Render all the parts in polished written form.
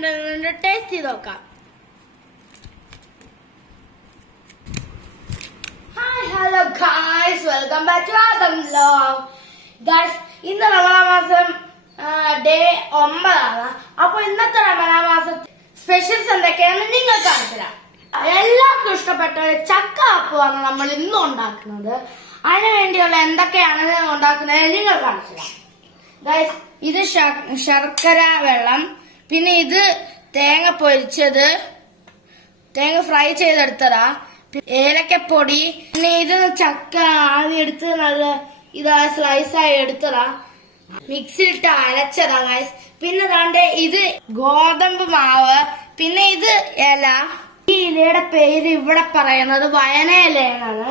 എങ്ങനെയുണ്ടെന്ന് ടേസ്റ്റ് ചെയ്ത് നോക്കാം. Hi hello guys, welcome back to Adam vlog. Guys, ഇന്ന് റമദാൻ മാസം ഡേ 9 അപ്പൊ ഇന്നത്തെ റമദാൻ മാസം സ്പെഷ്യൽസ് എന്തൊക്കെയാണെന്ന് നിങ്ങൾ കാണിച്ചുതരാം. എല്ലാവർക്കും ഇഷ്ടപ്പെട്ട ചക്ക അപ്പമാണ് നമ്മൾ ഇന്നും ഉണ്ടാക്കുന്നത്. അതിനു വേണ്ടിയുള്ള എന്തൊക്കെയാണ് ഉണ്ടാക്കുന്നത് നിങ്ങൾ കാണിച്ചുതരാം. ഗായ്സ്, ഇത് ശർക്കര വെള്ളം, പിന്നെ ഇത് തേങ്ങ പൊരിച്ചത്, തേങ്ങ ഫ്രൈ ചെയ്തെടുത്തതാ, ഏലക്കപ്പൊടി, പിന്നെ ഇത് ചക്ക ആദ്യം എടുത്ത് നല്ല ഇതാ സ്ലൈസായി എടുത്തതാ, മിക്സിയിലിട്ട് അരച്ചതാ ഗൈസ്. പിന്നെ ദാണ്ടെ ഇത് ഗോതമ്പ് മാവ്, പിന്നെ ഇത് ഇല. ഈ ഇലയുടെ പേര് ഇവിടെ പറയുന്നത് വയനയിലയാണ്.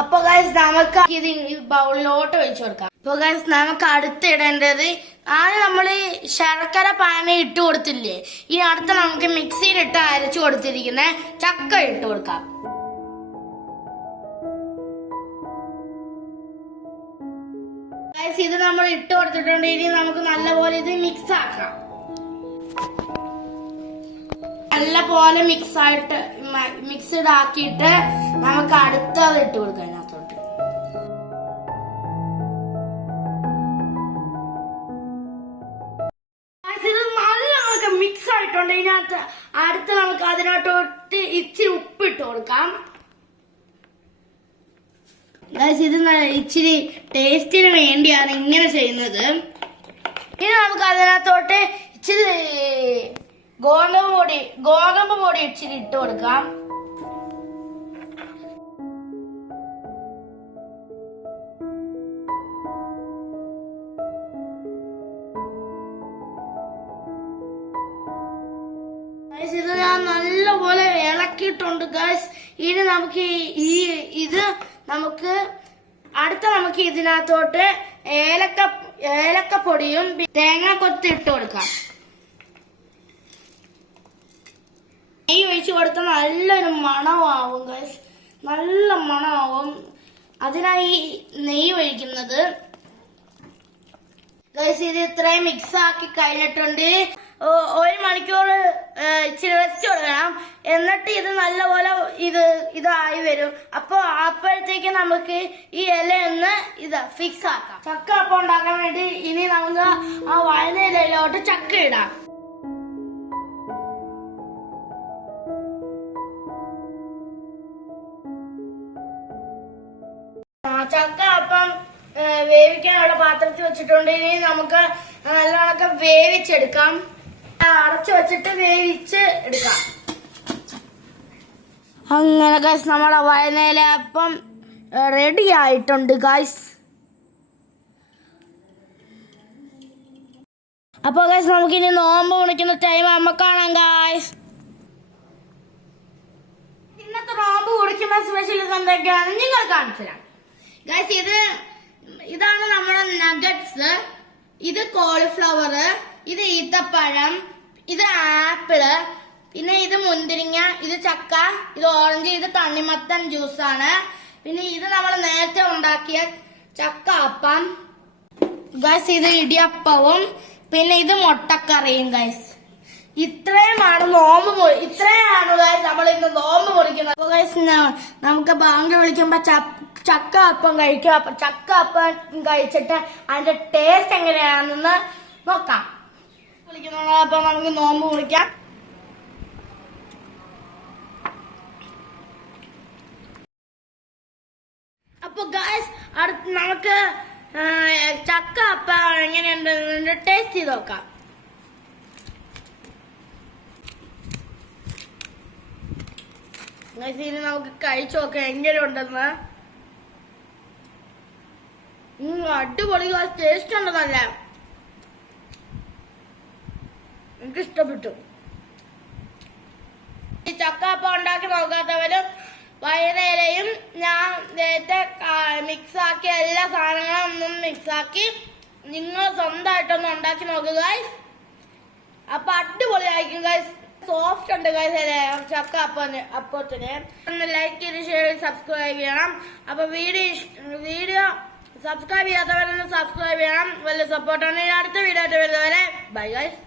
അപ്പൊ ഗൈസ് നമുക്ക് ഇത് ബൗളിലോട്ട് ഒഴിച്ചു കൊടുക്കാം. അപ്പൊ ഗൈസ് നമുക്ക് അടുത്തിടേണ്ടത് ആദ്യം നമ്മൾ ശർക്കര പാന ഇട്ട് കൊടുത്തില്ലേ, ഈ അടുത്ത് നമുക്ക് മിക്സിയിലിട്ട് അരച്ചു കൊടുത്തിരിക്കുന്ന ചക്ക ഇട്ട് കൊടുക്കാം. ഗൈസ്, ഇത് നമ്മൾ ഇട്ട് കൊടുത്തിട്ടുണ്ട്. ഇനി നമുക്ക് നല്ലപോലെ ഇത് മിക്സ് ആക്കാം. നല്ലപോലെ മിക്സ്ഡ് ആക്കിയിട്ട് നമുക്ക് അടുത്തത് ഇട്ട് കൊടുക്കാം അതിനകത്തോട്ട്. ഇത് നല്ല മിക്സ് ആയിട്ടുണ്ട്. ഇതിനകത്ത് അടുത്ത് നമുക്ക് അതിനകത്തോട്ട് ഇച്ചിരി ഉപ്പ് ഇട്ട് കൊടുക്കാം. ഇത് ഇച്ചിരി ടേസ്റ്റിന് വേണ്ടിയാണ് ഇങ്ങനെ ചെയ്യുന്നത്. ഇനി നമുക്ക് അതിനകത്തോട്ട് ഇച്ചിരി ഗോതമ്പ് പൊടി ഇച്ചിരി ഇട്ട് കൊടുക്കാം. ഇത് ഞാൻ നല്ലപോലെ ഇളക്കിയിട്ടുണ്ട് ഗൈസ്. ഇനി നമുക്ക് നമുക്ക് ഇതിനകത്തോട്ട് ഏലക്കപ്പൊടിയും തേങ്ങ കൊത്തി ഇട്ട് കൊടുക്കാം. നെയ്യ് ഒഴിച്ചു കൊടുത്താൽ നല്ലൊരു മണമാവും ഗൈസ്, നല്ല മണമാവും. അതിനായി നെയ്യ് ഒഴിക്കുന്നത്. ഗൈസ്, ഇത് ഇത്രയും മിക്സ് ആക്കി കഴിഞ്ഞിട്ടുണ്ട്. 1 മണിക്കൂർ ഇച്ചിരി റെസ്റ്റ് കൊടുക്കണം. എന്നിട്ട് ഇത് നല്ലപോലെ ഇതായി വരും. അപ്പോഴത്തേക്ക് നമുക്ക് ഈ ഇലയൊന്ന് ഫിക്സ് ആക്കാം. ചക്ക അപ്പം ഉണ്ടാക്കാൻ വേണ്ടി ഇനി നമുക്ക് ആ വയനയിലോട്ട് ചക്ക ഇടാം. ചക്ക അപ്പം വേവിക്കാനുള്ള പാത്രത്തിൽ വെച്ചിട്ടുണ്ട്. ഇനി നമുക്ക് നല്ലോണം വേവിച്ചെടുക്കാം. അടച്ചു വെച്ചിട്ട് വേവിച്ച് എടുക്കാം. അങ്ങനെ ഗൈസ്, നമ്മളെ വയനയില അപ്പം റെഡി ആയിട്ടുണ്ട് ഗൈസ്. അപ്പൊ ഗൈസ്, നമുക്കിനി നോമ്പ് മുറിക്കുന്ന ടൈം ആകുമ്പോ കാണാം ഗൈസ്. ഇന്നത്തെ നോമ്പ് കുടിക്കുന്ന സ്പെഷ്യൽസ് എന്തൊക്കെയാണ് നിങ്ങൾ കാണിച്ചുതരാം ഗൈസ്. ഇതാണ് നമ്മുടെ നഗറ്റ്സ്, ഇത് കോളിഫ്ലവർ, ഇത് ഈത്തപ്പഴം, ഇത് ആപ്പിള്, പിന്നെ ഇത് മുന്തിരിങ്ങ, ഇത് ചക്ക, ഇത് ഓറഞ്ച്, ഇത് തണ്ണിമത്തൻ ജ്യൂസാണ്. പിന്നെ ഇത് നമ്മൾ നേരത്തെ ഉണ്ടാക്കിയ ചക്ക അപ്പം ഗൈസ്. ഇത് ഇടിയപ്പവും, പിന്നെ ഇത് മുട്ടക്കറിയും ഗൈസ്. ഇത്രയാണ് ഗൈസ് നമ്മൾ ഇന്ന് നോമ്പ് മുറിക്കുന്നത്. അപ്പൊ ഗൈസ്, നമുക്ക് ബാങ്ക് വിളിക്കുമ്പോ ചക്ക അപ്പം കഴിക്കും. അപ്പൊ ചക്ക അപ്പം കഴിച്ചിട്ട് അതിന്റെ ടേസ്റ്റ് എങ്ങനെയാണെന്ന് നോക്കാം. വിളിക്കുന്നുണ്ട്. അപ്പൊ നമുക്ക് നോമ്പ് മുറിക്കാം. അപ്പൊ ഗൈസ്, നമുക്ക് ചക്ക അപ്പം എങ്ങനെയുണ്ടെന്ന് ടേസ്റ്റ് ചെയ്ത് നോക്കാം. ഇനി നമുക്ക് കഴിച്ചു നോക്കാം എങ്ങനെയുണ്ടെന്ന്. അടിപൊളി ടേസ്റ്റ് ഉണ്ടെന്നല്ല, എനിക്ക് ഇഷ്ടപ്പെട്ടു. ഈ ചക്കപ്പം ഉണ്ടാക്കി നോക്കാത്തവരും വയനയിലയും ഞാൻ നേരത്തെ മിക്സ് ആക്കി എല്ലാ സാധനങ്ങളും ഒന്നും മിക്സ് ആക്കി നിങ്ങൾ സ്വന്തമായിട്ടൊന്ന് ഉണ്ടാക്കി നോക്കുക ഗൈസ്. അപ്പൊ അടിപൊളി ആയിരിക്കും ഗൈസ്. സോഫ്റ്റ് ഉണ്ട് ഗൈസ് ചക്ക അപ്പത്തിന്. ഒന്ന് ലൈക്ക് ചെയ്ത് ഷെയർ ചെയ്ത് സബ്സ്ക്രൈബ് ചെയ്യണം. അപ്പൊ വീഡിയോ സബ്സ്ക്രൈബ് ചെയ്യാത്തവരൊന്ന് സബ്സ്ക്രൈബ് ചെയ്യണം. വലിയ സപ്പോർട്ടാണ്. അടുത്ത വീഡിയോ ആയിട്ട് വരുന്നവരെ ബൈ ഗൈസ്.